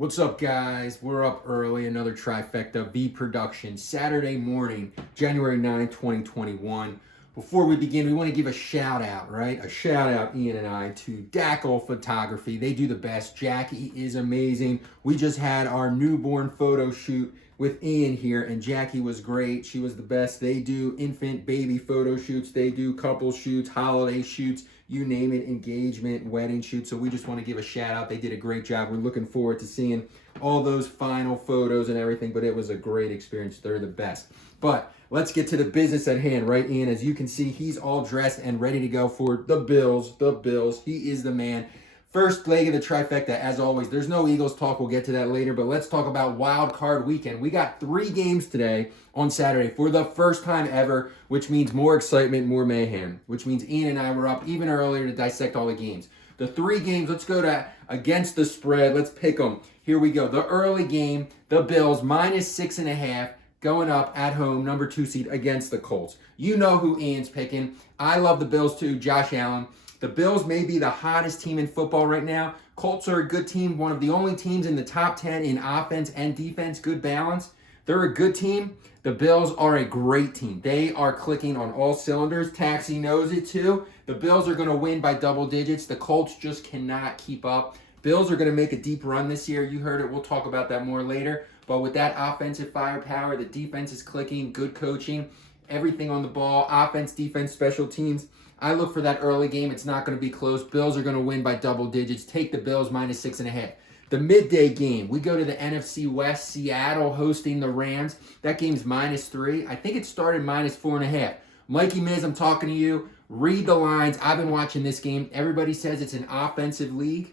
What's up, guys? We're up early. Another Trifecta V production, Saturday morning, January 9th, 2021. Before we begin, we want to give a shout out, right? A shout out, Ian and I, to Dackle Photography. They do the best. Jackie is amazing. We just had our newborn photo shoot with Ian here, and Jackie was great. She was the best. They do infant baby photo shoots. They do couple shoots, holiday shoots, you name it, engagement, wedding shoots. So we just want to give a shout out. They did a great job. We're looking forward to seeing all those final photos and everything, but it was a great experience. They're the best. But let's get to the business at hand, right, Ian? As you can see, he's all dressed and ready to go for the Bills. The Bills. He is the man. First leg of the trifecta, as always. There's no Eagles talk. We'll get to that later, but let's talk about wild card weekend. We got 3 games today on Saturday for the first time ever, which means more excitement, more mayhem, which means Ian and I were up even earlier to dissect all the games. The 3 games, let's go to against the spread. Let's pick them. Here we go. The early game, the Bills, -6.5, going up at home, number 2 seed against the Colts. You know who Ian's picking. I love the Bills too, Josh Allen. The Bills may be the hottest team in football right now. Colts are a good team, one of the only teams in the top 10 in offense and defense, good balance. They're a good team. The Bills are a great team. They are clicking on all cylinders. Taxi knows it too. The Bills are going to win by double digits. The Colts just cannot keep up. Bills are going to make a deep run this year. You heard it. We'll talk about that more later. But with that offensive firepower, the defense is clicking, good coaching, everything on the ball, offense, defense, special teams. I look for that early game. It's not going to be close. Bills are going to win by double digits. Take the Bills -6.5. The midday game, we go to the NFC West, Seattle hosting the Rams. That game's -3. I think it started -4.5. Mikey Miz, I'm talking to you. Read the lines. I've been watching this game. Everybody says it's an offensive league.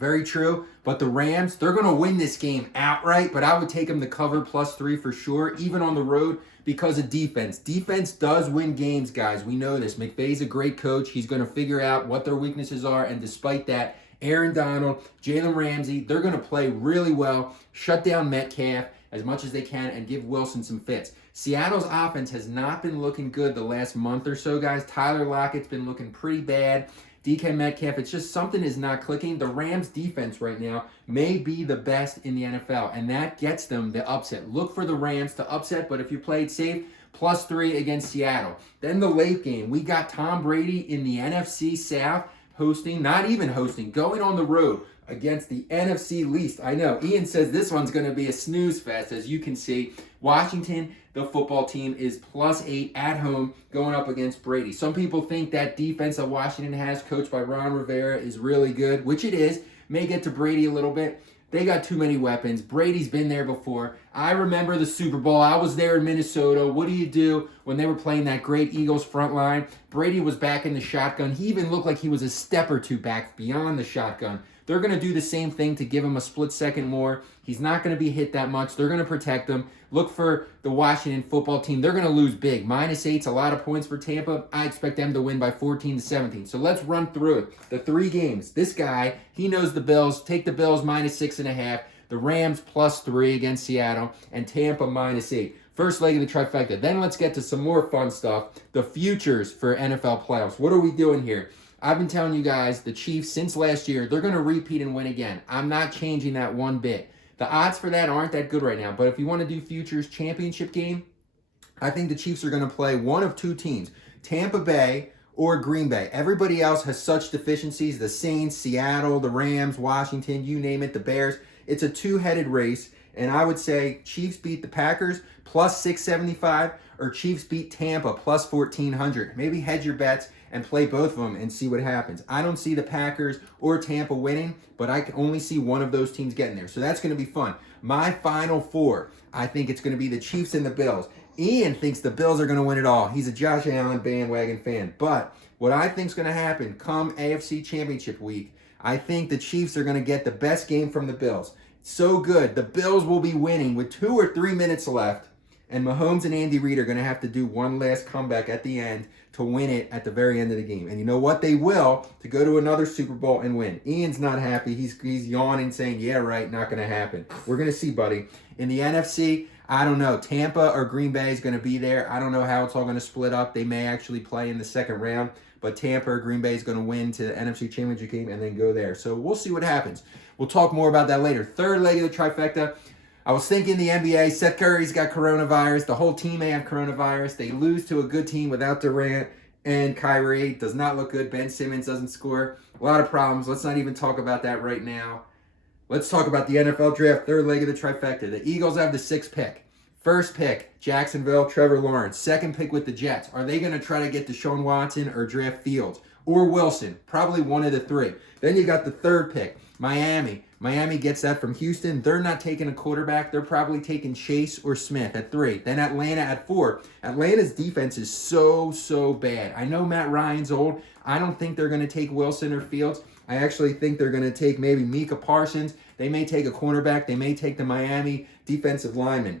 Very true. But the Rams, they're going to win this game outright, but I would take them to cover +3 for sure, even on the road, because of defense. Defense does win games, guys. We know this. McVay's a great coach. He's going to figure out what their weaknesses are, and despite that, Aaron Donald, Jalen Ramsey, they're going to play really well, shut down Metcalf as much as they can, and give Wilson some fits. Seattle's offense has not been looking good the last month or so, guys. Tyler Lockett's been looking pretty bad. DK Metcalf, it's just something is not clicking. The Rams defense right now may be the best in the NFL, and that gets them the upset. Look for the Rams to upset, but if you play it safe, +3 against Seattle. Then the late game, we got Tom Brady in the NFC South hosting, not even hosting, going on the road against the NFC least. I know, Ian says this one's going to be a snooze fest, as you can see. Washington, the football team, is +8 at home going up against Brady. Some people think that defense that Washington has, coached by Ron Rivera, is really good, which it is. May get to Brady a little bit. They got too many weapons. Brady's been there before. I remember the Super Bowl. I was there in Minnesota. What do you do when they were playing that great Eagles front line? Brady was back in the shotgun. He even looked like he was a step or two back beyond the shotgun. They're going to do the same thing to give him a split second more. He's not going to be hit that much. They're going to protect him. Look for the Washington football team. They're going to lose big. -8's a lot of points for Tampa. I expect them to win by 14-17. So let's run through it. The 3 games. This guy, he knows the Bills. Take the Bills -6.5. The Rams +3 against Seattle. And Tampa -8. First leg of the trifecta. Then let's get to some more fun stuff. The futures for NFL playoffs. What are we doing here? I've been telling you guys, the Chiefs, since last year, they're going to repeat and win again. I'm not changing that one bit. The odds for that aren't that good right now, but if you want to do futures championship game, I think the Chiefs are going to play one of 2 teams, Tampa Bay or Green Bay. Everybody else has such deficiencies, the Saints, Seattle, the Rams, Washington, you name it, the Bears. It's a 2-headed race, and I would say Chiefs beat the Packers +675, or Chiefs beat Tampa +1400. Maybe hedge your bets and play both of them and see what happens. I don't see the Packers or Tampa winning, but I can only see one of those teams getting there. So that's going to be fun. My final 4, I think it's going to be the Chiefs and the Bills. Ian thinks the Bills are going to win it all. He's a Josh Allen bandwagon fan. But what I think is going to happen come AFC Championship week, I think the Chiefs are going to get the best game from the Bills. So good. The Bills will be winning with 2 or 3 minutes left. And Mahomes and Andy Reid are going to have to do one last comeback at the end to win it at the very end of the game. And you know what? They will, to go to another Super Bowl and win. Ian's not happy. He's yawning, saying, yeah, right, not going to happen. We're going to see, buddy. In the NFC, I don't know. Tampa or Green Bay is going to be there. I don't know how it's all going to split up. They may actually play in the second round. But Tampa or Green Bay is going to win to the NFC Championship game and then go there. So we'll see what happens. We'll talk more about that later. Third leg of the trifecta. I was thinking the NBA, Seth Curry's got coronavirus. The whole team may have coronavirus. They lose to a good team without Durant and Kyrie. Does not look good. Ben Simmons doesn't score. A lot of problems. Let's not even talk about that right now. Let's talk about the NFL draft, third leg of the trifecta. The Eagles have the 6th pick. First pick, Jacksonville, Trevor Lawrence. Second pick with the Jets. Are they going to try to get Deshaun Watson or draft Fields? Or Wilson? Probably one of the three. Then you got the third pick, Miami. Miami gets that from Houston. They're not taking a quarterback. They're probably taking Chase or Smith at 3. Then Atlanta at 4. Atlanta's defense is so bad. I know Matt Ryan's old. I don't think they're going to take Wilson or Fields. I actually think they're going to take maybe Micah Parsons. They may take a cornerback. They may take the Miami defensive lineman.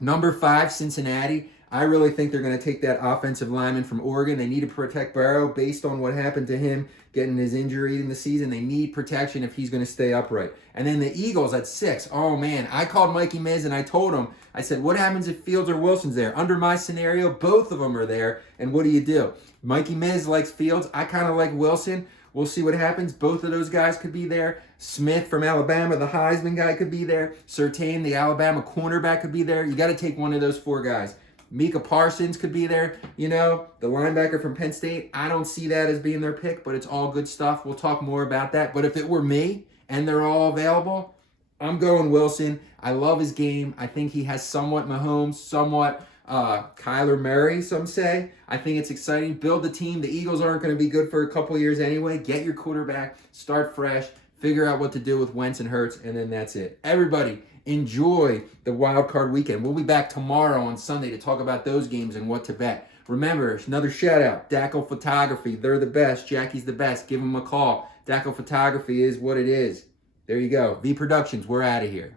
Number 5, Cincinnati. I really think they're going to take that offensive lineman from Oregon. They need to protect Burrow based on what happened to him getting his injury in the season. They need protection if he's going to stay upright. And then the Eagles at 6. Oh, man. I called Mikey Miz and I told him, I said, what happens if Fields or Wilson's there? Under my scenario, both of them are there. And what do? Mikey Miz likes Fields. I kind of like Wilson. We'll see what happens. Both of those guys could be there. Smith from Alabama, the Heisman guy, could be there. Surtain, the Alabama cornerback, could be there. You got to take one of those 4 guys. Micah Parsons could be there. You know, the linebacker from Penn State. I don't see that as being their pick, but it's all good stuff. We'll talk more about that. But if it were me and they're all available, I'm going Wilson. I love his game. I think he has somewhat Mahomes, somewhat Kyler Murray, some say. I think it's exciting. Build the team. The Eagles aren't going to be good for a couple years anyway. Get your quarterback. Start fresh. Figure out what to do with Wentz and Hurts, and then that's it. Everybody, enjoy the wild card weekend. We'll be back tomorrow on Sunday to talk about those games and what to bet. Remember, another shout out, Dackle Photography. They're the best. Jackie's the best. Give them a call. Dackle Photography is what it is. There you go. V Productions, we're out of here.